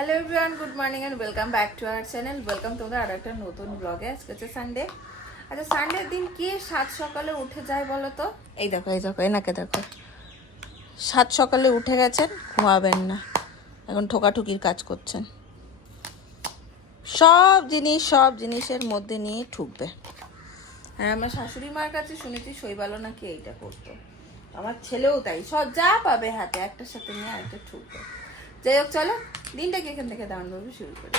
Hello everyone, good morning and welcome back to our channel. Welcome তোমাদের আরো একটা নতুন ব্লগে। আজকে হচ্ছে সানডে। আচ্ছা, সানডের দিন কি সাত সকালে উঠে যায় বলো তো? এই দেখো এনাকে দেখো, সাত সকালে উঠে গেছেন, ঘুমাবেন না, এখন ঠোকাঠুকির কাজ করছেন। সব জিনিসের মধ্যে নিয়ে ঠুকবে। হ্যাঁ, আমার শাশুড়ি মার কাছে শুনেছি শৈবালো নাকি এইটা করতো। আমার ছেলেও তাই, সব যা পাবে হাতে একটার সাথে নিয়ে আরেকটা ঠুকবে। যাই হোক, চলো দিনটাকে এখান থেকে দারুণভাবে শুরু করি।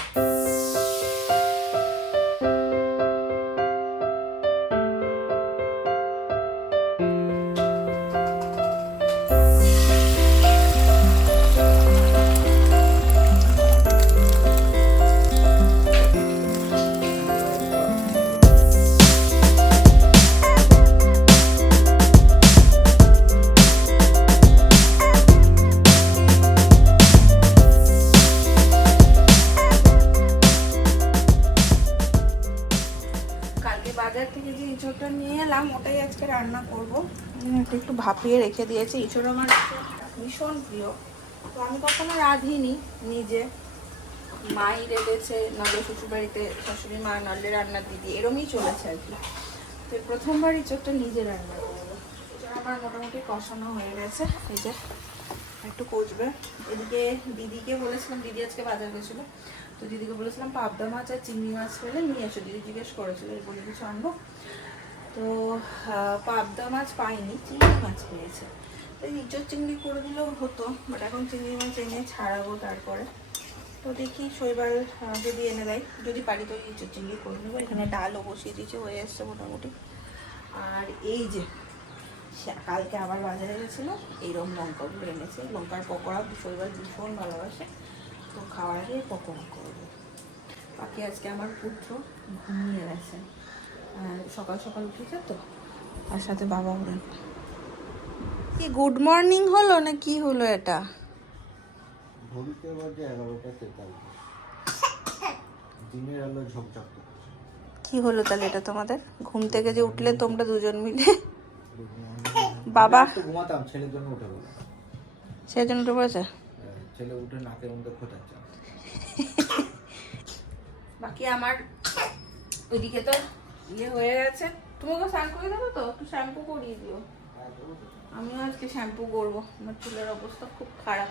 বাজার থেকে যে ইঁচড়টা নিয়ে এলাম ওটাই আজকে রান্না করবো। একটু ভাপিয়ে রেখে দিয়েছি। ইঁচড় আমার ভীষণ প্রিয়, তো আমি কখনো রাঁধিনি নিজে। মাই রেঁধেছে, নাহলে শ্বশুরবাড়িতে শাশুড়ি মা, নাহলে রান্নার দিদি, এরমই চলেছে আর কি। তো প্রথমবার ইঁচড়টা নিজে রান্না করবো। ইঁচড় আমার মোটামুটি কষানো হয়ে গেছে, এই যে একটু কষবে। এদিকে দিদিকে বলেছিলাম, দিদি আজকে বাজার গেছিলো, তো দিদিকে বলেছিলাম পাবদা মাছ আর চিংড়ি মাছ পেলে নিয়ে এসো। দিদি জিজ্ঞেস করেছিল বলে কিছু আনবো, তো পাবদা মাছ পাইনি, চিংড়ি মাছ পেয়েছে। তো ইঁচড় চিংড়ি করে দিলেও হতো, বাট এখন চিংড়ি মাছ এনে ছাড়াবো তারপরে। তো দেখি শৈবাল যদি এনে দেয়, যদি পারি তো ইঁচড় চিংড়ি করে নেবো। এখানে ডালও বসিয়ে দিয়েছে, হয়ে এসছে মোটামুটি। আর এই যে কালকে আবার বাজারে গেছিলো, এইরকম লঙ্কাগুলো এনেছে, লঙ্কার পকোড়া শৈবাল ভীষণ ভালোবাসে, তো খাওয়ার আগে পকোড়া করবো। বাকি আজকে আমার পুত্র ঘুমিয়ে গেছে, সকাল সকাল উঠেছে তো, তার সাথে বাবা উঠেন। কি গুড মর্নিং হলো না কি হলো এটা? ঘড়িতে বাজে 11টা 43। দিনের আলো ঝকঝক করছে। কি হলো তাহলে এটা তোমাদের? ঘুম থেকে যে উঠলে তোমরা দুজন মিলে, বাবা ঘুমাতাম, ছেলের জন্য উঠে বলে, সেই জন্য উঠে পড়েছে। ছেলে উঠে নাকের মধ্যে খোঁচাচ্ছে। বাকি আমার ওইদিকে তো ইয়ে হয়ে গেছে। তোমাকে স্নান করে দেবো তো, একটু শ্যাম্পু করিয়ে দিও। আমিও আজকে শ্যাম্পু করবো, আমার চুলের অবস্থা খুব খারাপ।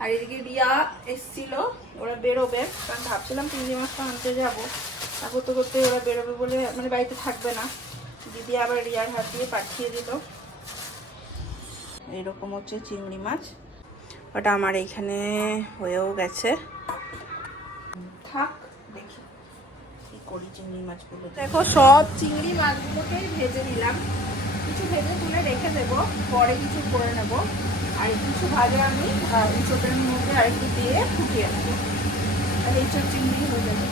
আর এদিকে রিয়া এসছিল, ওরা বেরোবে, কারণ ভাবছিলাম চিংড়ি মাছটা আনতে যাবো। তা করতে করতে ওরা বেরোবে বলে, মানে বাড়িতে থাকবে না, দিদি আবার রিয়ার হাত দিয়ে পাঠিয়ে দিল। এইরকম হচ্ছে চিংড়ি মাছ, ওটা আমার এইখানে হয়েও গেছে। থাক, দেখি কি করি চিংড়ি মাছগুলো। দেখো সব চিংড়ি মাছগুলোকেই ভেজে নিলাম, কিছু ভেজে তুলে রেখে দেবো, পরে কিছু করে নেব। আর কিছু ভাজে আমি ইঁচড়ের মধ্যে আরেকটু দিয়ে ফুটিয়ে নেবো, আর ইঁচড় চিংড়ি হয়ে যাবে।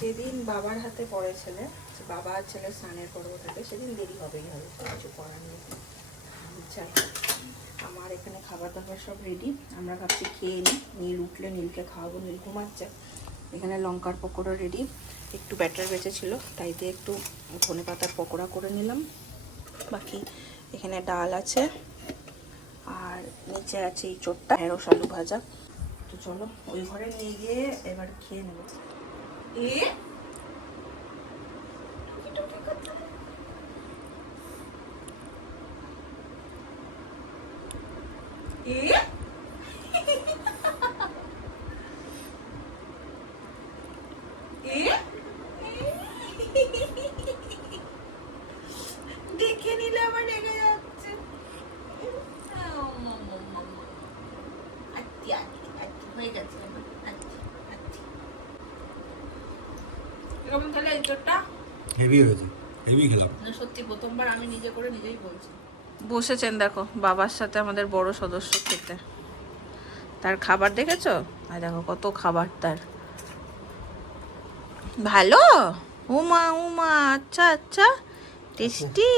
যেদিন বাবার হাতে পড়ে ছেলে, বাবা আর ছেলের স্নানের পর্ব থাকে, সেদিন দেরি হবেই হবে, কিছু করার নেই। আমার এখানে খাবার দাবার সব রেডি, আমরা ভাবছি খেয়ে নিই। নীল উঠলে নীলকে খাওয়াবো, নীল ঘুমাচ্ছে। এখানে লঙ্কার পকোড়া রেডি, একটু ব্যাটার বেঁচেছিল, তাই দিয়ে একটু ধনে পাতার পকোড়া করে নিলাম। বাকি এখানে ডাল আছে, আর নিচে আছে এই চোটটা ঢেঁড়স আলু ভাজা। তো চলো ওই ঘরে নিয়ে গিয়ে এবার খেয়ে নেবো। দেখে নিলে আবার রেগে যাচ্ছে। হয়ে গেছে এরকম। তাহলে এই চোটটা হেভি হয়েছে, হেভি খেলাম। সত্যি প্রথমবার আমি নিজে করে নিজেই বলছি। বসেছেন দেখো বাবার সাথে আমাদের বড় সদস্য খেতে, তার খাবার দেখেছো? আর দেখো কত খাবার তার, ভালো। উমা উমা, আচ্ছা আচ্ছা, টেস্টি।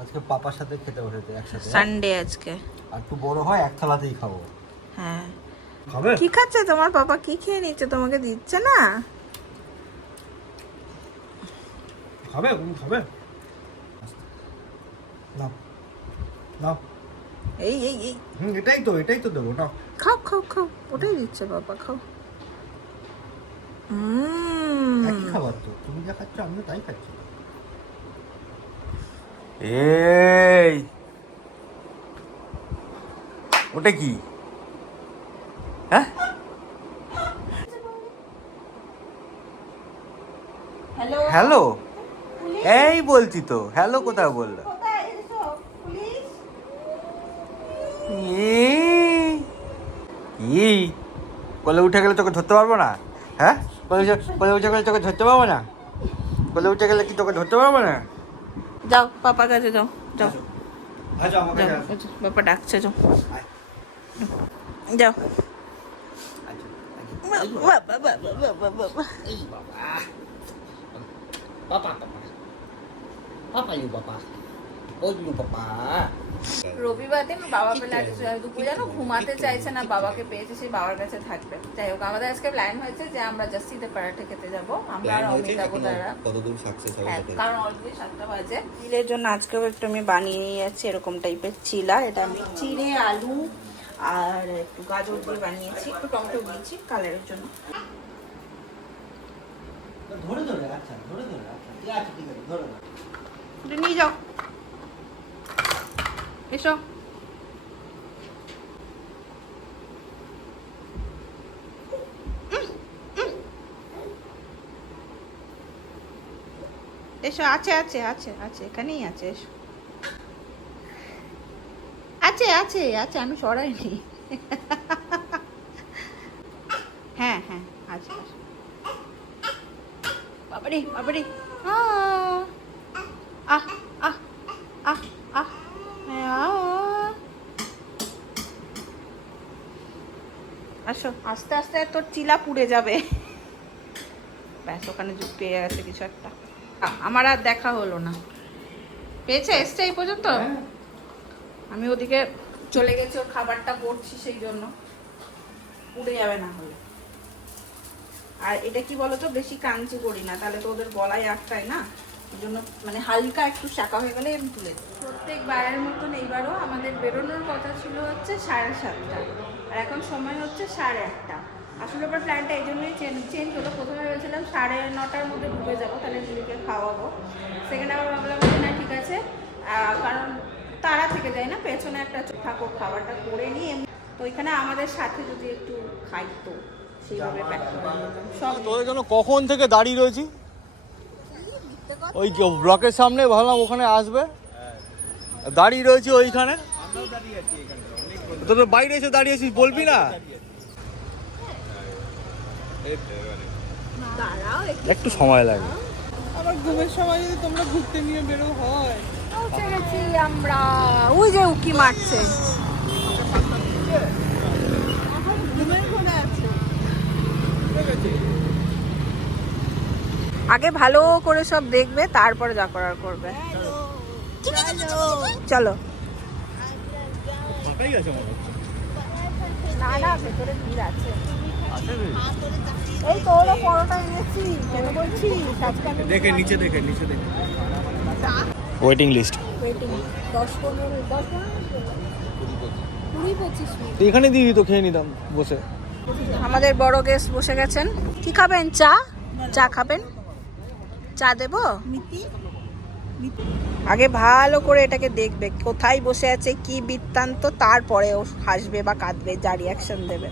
আজকে পাপার সাথে খেতে বসেছে একসাথে, সানডে আজকে। আর একটু বড় হয় এক থালাতেই খাবো। হ্যাঁ, খাবে? কি খাচ্ছে তোমার পাপা? কি খেয়ে নিচ্ছে, তোমাকে দিচ্ছে না? খাবে? খাবে? নাও নাও এই এই এই এটাই তো দেবো নাও। খাও খাও খাও, ওটাই দিচ্ছে বাবা, খাও। একই খাবার তো, তুমি যা খাচ্ছ আমিও তাই খাচ্ছি। এই ওটা কি? হ্যাঁ হ্যালো হ্যালো, এই বলছি তো, হ্যালো কোথায় বললো? কোথায় এসো পুলিশ? কি কোলে উঠে গেলে তোকে ধরতে পারবো না? হ্যাঁ, কোলে উঠে গেলে তোকে ধরতে পারবো না? কোলে উঠে গেলে কি তোকে ধরতে পারবো না? যাও পাপা কাছে যাও, যাও আচ্ছা আমাকে যাও, বাবা ডাকছে, যাও যাও। বাবা বাবা বাবা বাবা, রবিবার দিন বাবা পেলে আজকে দুপুরে জানো ঘুমাতে চাইছে না, বাবাকে পেয়েছে, সেই বাবার কাছে থাকবে। যাই হোক, আমাদের আজকে প্ল্যান হয়েছে যে আমরা জাস্তিতে পরাঠা খেতে যাবো, আমরা আর অমিতাভ দ্বারা। কতদূর সাকসেস হবে হ্যাঁ, কারণ অলরেডি 7টা বাজে। চিলের জন্য আজকেও একটু আমি বানিয়ে নিয়ে যাচ্ছি এরকম টাইপের চিলা। এটা আমি চিড়ে, আলু আর একটু গাজর দিয়ে বানিয়েছি, একটু টমেটো দিয়েছি কালারের জন্য। ধরে ধরে, আচ্ছা ধরে ধরে, আচ্ছা ঠিক আছে, ঠিক আছে, ধরে ধরে। এটা নিয়ে যাও, এসো। এসো, আছে আছে আছে আছে, এখানেই আছে, এসো। আছে আছে আছে, আমি সরাইনি। হ্যাঁ হ্যাঁ, আছে আছে। বাবারে বাবারে, আহ আহ আহ আহ আহ, আসো, আস্তে আস্তে তোর চিলা পুড়ে যাবে। ব্যাস, ওখানে পেয়ে গেছে কিছু একটা। আমার আর দেখা হলো না, পেয়েছে, এসছে এই পর্যন্ত। আমি ওদিকে চলে গেছি, ওর খাবারটা করছি, সেই জন্য পুড়ে যাবে না হলে। আর এটা কি বলতো, বেশি কাঞ্চি করি না, তাহলে তো ওদের গলায় আটকায় না, এই জন্য মানে হালকা একটু শাঁকা হয়ে গেলে আমি তুলে দিই। প্রত্যেকবারের মতন এইবারও আমাদের বেরোনোর কথা ছিল হচ্ছে 7:30, আর এখন সময় হচ্ছে 1:30। আসলে এবার প্ল্যানটা এই জন্যই চেঞ্জ হলো। প্রথমে ভেবেছিলাম 9:30-র মধ্যে ঢুকে যাবো, তাহলে দিদিকে খাওয়াবো। সেকেন্ড আবার ভাবলাম যে না ঠিক আছে, কারণ তারা থেকে যায় না, পেছনে একটা ঠাকুর খাবারটা করে নিয়ে, তো ওইখানে আমাদের সাথে যদি একটু খাইতো সেইভাবে প্যাক করে নিতাম সব। তোদের জন্য কখন থেকে দাঁড়িয়ে রয়েছি ওই ব্লকের সামনে, ভাবলাম ওখানে আসবে, দাঁড়িয়ে রয়েছি ওইখানে। তোদের বাইরে এসে দাঁড়িয়েছিস, বলবি না? একটু সময় লাগে। আবার ঘুমের সময় যদি তোমরা ঘুরতে নিয়ে বেরো হয়। পৌঁছে গেছি আমরা, ওই যে উকি মারছে। ঘুমের ঘরে আছে। আগে ভালো করে সব দেখবে, তারপরে যা করার করবে। চলো। না না, ভেতরে ভিড় আছে। এই তো ওরা পরোটা এনেছি, কেন বলছিস? আজকে আমি দেখে নিচে দেখে ওয়েটিং লিস্ট। Waiting 10-15 20-25 minute. এখানে দিবি তো, খেয়ে নিতাম বসে। আমাদের বড় গেস্ট বসে গেছেন। কি খাবেন? চা? চা খাবেন? চা দেবো? আগে ভালো করে এটাকে দেখবে, কোথায় বসে আছে, কি বৃত্তান্ত, তারপরে ও হাসবে বা কাঁদবে, যা রিয়াকশন দেবে।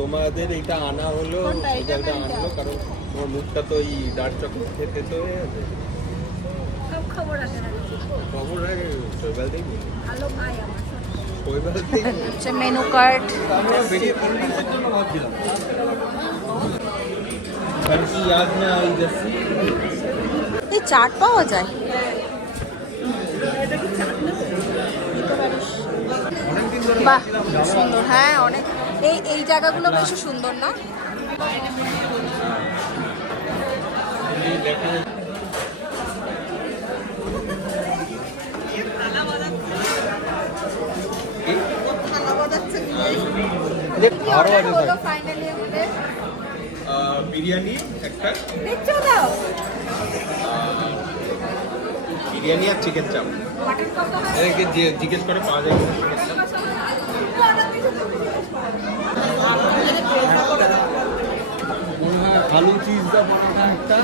তোমাদের এটা আনা হলো, এটা আনলো কারণ তোমার মুখটা তো এই ডার্ক চকলেট খেতে তো খবর আগে শৈবাল দেখবি, ভালো ভাই আমার শৈবাল দেখবি। হচ্ছে মেনু কার্ড। আমরা বেরিয়ে পড়লাম জন্য ভাবছিলাম আর কি याद না আই যাচ্ছি। এই চাট পাওয়া যায়? বাহ, সুন্দর। হ্যাঁ, অনেক। এই জায়গাগুলো বেশি সুন্দর না? বিরিয়ানি একটা একটাই দেখছো দাও বিরিয়ানি আর চিকেন চাপ। মাটন কষা হয় এদেরকে জিজ্ঞেস করে পাওয়া যায় কিনা chicken চাপ। মনে হয় আলু চিজ দা পরাঠা একটা,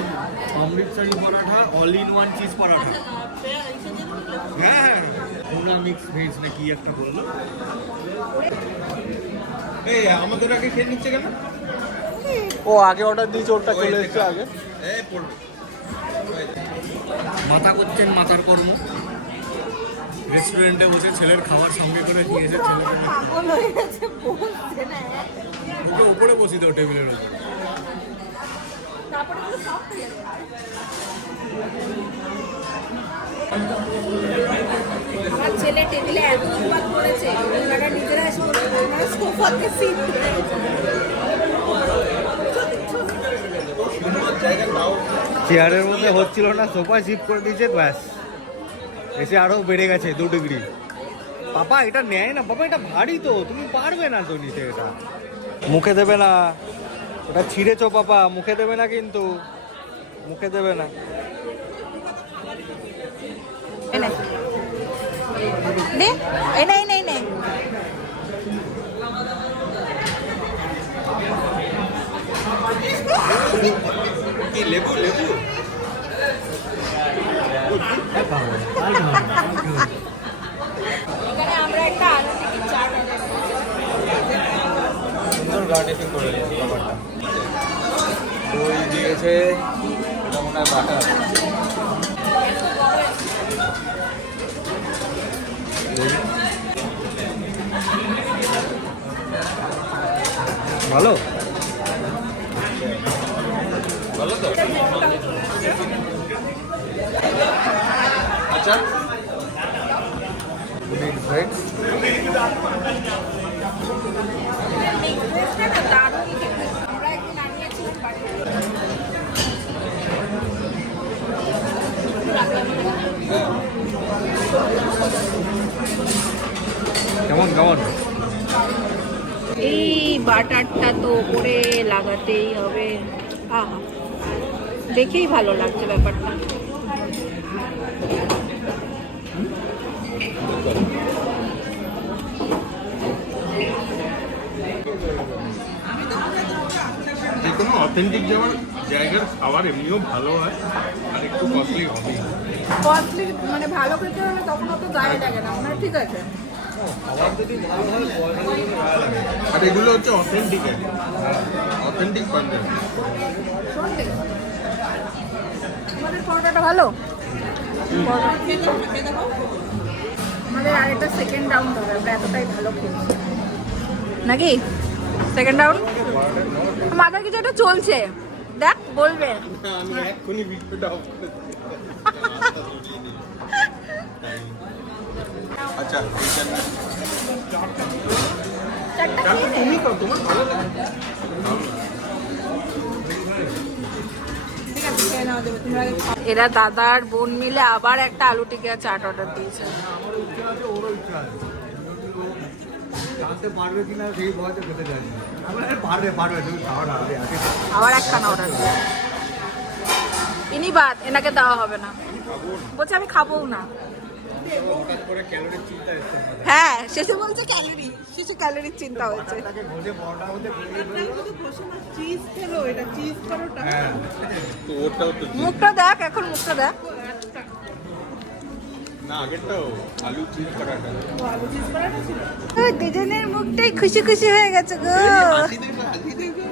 Amritsari paratha, all in one cheese paratha. হ্যাঁ ভুনা মিক্স ভেজ না কি একটা বললো। এই আমাদের আগে খেয়ে নিচ্ছে কেন? ও আগে অর্ডার দিয়েছে, ওটা চলে এসেছে আগে। এই পড়বে। মাথা করছেন মাথার কর্ম। রেস্টুরেন্টে বসে ছেলের খাবার সঙ্গে করে নিয়ে এসে ছেলেকে পাগল হয়ে গেছে বলছে না ওকে উপরে বসি দাও টেবিলের উপর। তারপরে পুরো সব ফেলে আমার ছেলে টেবিলে এত উৎপাত করেছে ওনারা নিজেরা এসে বলছে ওনারা সোফাতে সিট চেয়ারের মধ্যে হচ্ছিল না, সোফা শিফট করে দিয়েছে, ব্যাস এসে আরো বেড়ে গেছে 2 ডিগ্রি। পাপা এটা নেয় না, বাবা এটা ভারী তো, তুমি পারবে না তো নিতে। এটা মুখে দেবে না, ওটা ছিঁড়েছো পাপা, মুখে দেবে না কিন্তু, মুখে দেবে না। নে এই নেই নেই নেই কি লেবু লেবু? এখানে আমরা একটা আলু টিকিট চাট অর্ডার সুন্দর গার্ডেনিং করে দিয়েছে ব্যাপারটা। দই দিয়েছে, এটা মনে হয় বাটার। ভালো ভালো তো? আচ্ছা মিক্স ভেজ। দারুণ খেতে আমরা একদিন আনিয়েছিলাম কেমন কেমন? এই বাটারটা তো ওপরে লাগাতেই হবে। আহা দেখেই ভালো লাগছে ব্যাপারটা। যে কোনো অথেন্টিক জায়গার খাবার এমনিও ভালো হয় আর একটু কস্টলি হবে। কস্টলি মানে ভালো খেতে হলে তখন অত গায়ে লাগে না, মানে ঠিক আছে। আর এগুলো হচ্ছে অথেন্টিক, অথেন্টিক পাঞ্জাবি। শোনতে আমাদের পরোটাটা ভালো, আমাদের আরেকটা সেকেন্ড রাউন্ড হবে, আমরা এতটাই ভালো খেয়েছি নাকি। সেকেন্ড রাউন্ড মাথার কিছু একটা চলছে, দেখ বলবে। আমি এক্ষুনি ভিডিওটা অফ করে আচ্ছা চারটা খেয়ে নে। তুমি তো তোমার ভালো লাগে। ঠিক আছে, খেয়ে নাও, দেবে তোমরা আগে খাও। এরা দাদা আর বোন মিলে আবার একটা আলু টিকিয়া চাট অর্ডার দিয়েছে। আমারও ইচ্ছা আছে, ওরও ইচ্ছা আছে। জানতে পারবে কিনা সেই ভয়তে খেতে চাই। আমরা পারবে তুমি খাওয়া না আগে আগে। আবার একখানা অর্ডার দিয়ে ইনি বাদ, এনাকে দেওয়া হবে না, বলছে আমি খাবোও না। হঠাৎ করে ক্যালোরির চিন্তা এসছে আমাদের। হ্যাঁ শেষে বলছে ক্যালোরি, শেষে ক্যালোরির চিন্তা হয়েছে। তাকে ঘষে পরোটার মধ্যে গুলিয়ে ফেললো। চিজ খেলো, এটা চিজ পরোটা। হ্যাঁ তো ওটাও তো মুখটা দেখ, এখন মুখটা দেখ। না, আগেরটাও আলু চিজ পরাঠা। আলু চিজ পরোটা ছিল। দুজনের মুখটাই খুশি খুশি হয়ে গেছে গো। হাসি দেখো, হাসি দেখো।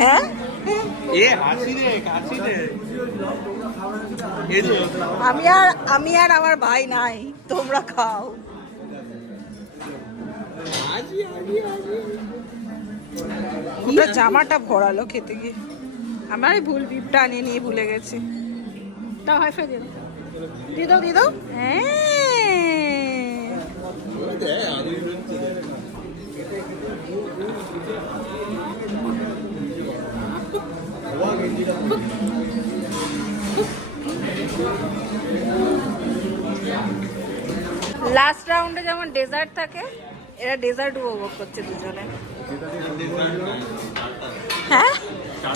হ্যাঁ এ হাসি দেখ, হাসি দেখ। এই তো আমি আর আমার ভাই নাই, তোমরা খাও। হাসি হাসি হাসি। পুরো জামাটা ভরালো খেতে গিয়ে। আমার ভুল বিপটা আনিয়ে নিয়ে ভুলে গেছি। তাও হাই ফাই দিয়ে দাও দিয়ে দাও। হ্যাঁ দেখ, আলু হচ্ছে দেখ। লাস্ট রাউন্ডে যেমন ডেজার্ট থাকে, এরা ডেজার্ট উপভোগ করছে দুজনে। হ্যাঁ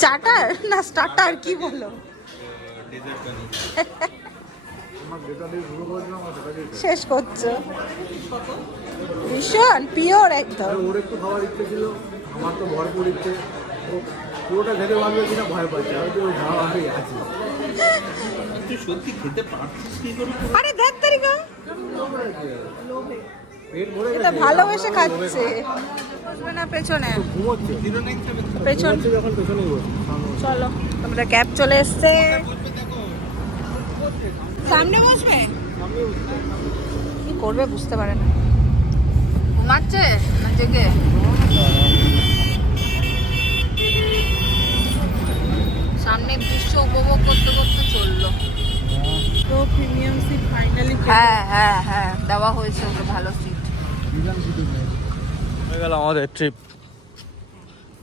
চার্টার না স্টার্টার কি বলো? শেষ করছো ভীষণ পিওর একদম। ওর একটু খাওয়ার ইচ্ছে ছিল, আমার তো ভরপুর ইচ্ছে। ও পুরোটা খেতে পারবে কিনা ভয় পাচ্ছে, হয়তো ওই খাওয়া আমি আছি। তুই সত্যি খেতে পারছিস কি করে? আরে দেখ তারিকা পেট ভরে এটা ভালোবেসে খাচ্ছে। বসবে না পেছনে, ঘুমোচ্ছে, পেছন যখন পেছনেই বসে। চলো আমাদের ক্যাব চলে এসছে। সামনে বসবে, কি করবে বুঝতে পারে না। ঘুমাচ্ছে না জেগে? সামনের দৃশ্য উপভোগ করতে করতে চললো। তো প্রিমিয়াম সিট ফাইনালি হ্যাঁ হ্যাঁ হ্যাঁ দেওয়া হয়েছে ওগুলো ভালো সিট। হয়ে গেল আমাদের ট্রিপ।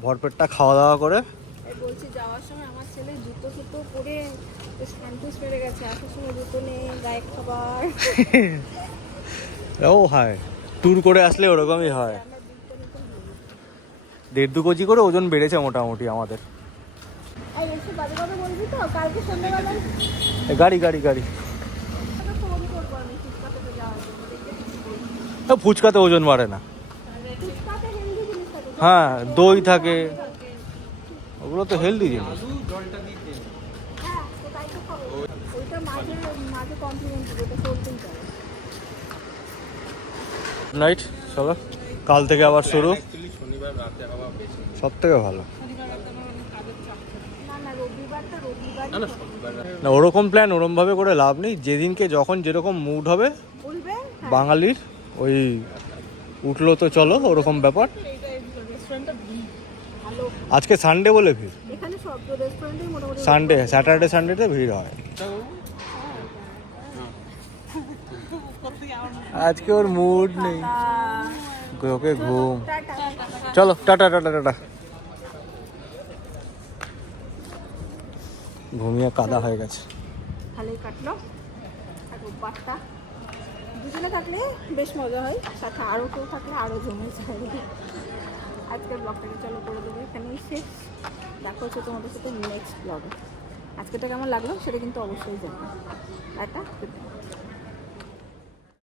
ভরপেটটা খাওয়া দাওয়া করে বলছি যাওয়ার সময় আমার ছেলে জুতো ফুতো পরে শান্তুস পেরে গেছে, আসার সময় জুতো নেই, গায়ে খাবার। ও হয়, ট্যুর করে আসলে ওরকমই হয়। 1.5-2 কেজি করে ওজন বেড়েছে মোটামুটি আমাদের। এই এসে বাজে কথা বলবি তো, কালকে সন্ধ্যাবেলায় গাড়ি গাড়ি গাড়ি ফোন করবো আমি ফুচকাতে যাওয়ার জন্য, দেখে কিছু বলবি। ফুচকাতে ওজন বাড়ে না। ফুচকাতে হেলদি জিনিস থাকে, হ্যাঁ দই থাকে, ওগুলো তো হেলদি জিনিস। হ্যাঁ তো তাই তো খাবো। ওইটা মাঝে মাঝে কমপ্লিমেন্টারি, ওটা চলতেই পারে। নাইট চলো, কাল থেকে আবার শুরু। অ্যাকচুয়ালি শনিবার রাতে হওয়া বেশি। সব থেকে ভালো। না না রবিবারটা রবিবার না না শনিবার রাতে না ওরকম প্ল্যান ওরমভাবে করে লাভ নেই। যেদিনকে যখন যেরকম মুড হবে বলবে। বাঙালির, ওই উঠলো তো চলো ওরকম ব্যাপার। ভালো আজকে সানডে বলে ভিড়, এখানে সব রেস্টুরেন্টেই মোটামুটি সানডে স্যাটারডে সানডেতে ভিড় হয়। আজকে ওর মুড নেই, ওকে ঘুম। চলো টাটা টাটা টাটা। ঘুমিয়ে কাদা হয়ে গেছে। ভালোই কাটলো। আর রোববারটা দুজনে থাকলে বেশ মজা হয়, সাথে আরও কেউ থাকলে আরও জমে যায়। আজকের ব্লগটাকে চলো করে দেবো এখানেই শেষ। দেখা হচ্ছে তোমাদের সাথে নেক্সট ব্লগে। আজকেটা কেমন লাগলো সেটা কিন্তু অবশ্যই জানাবে। টাটা।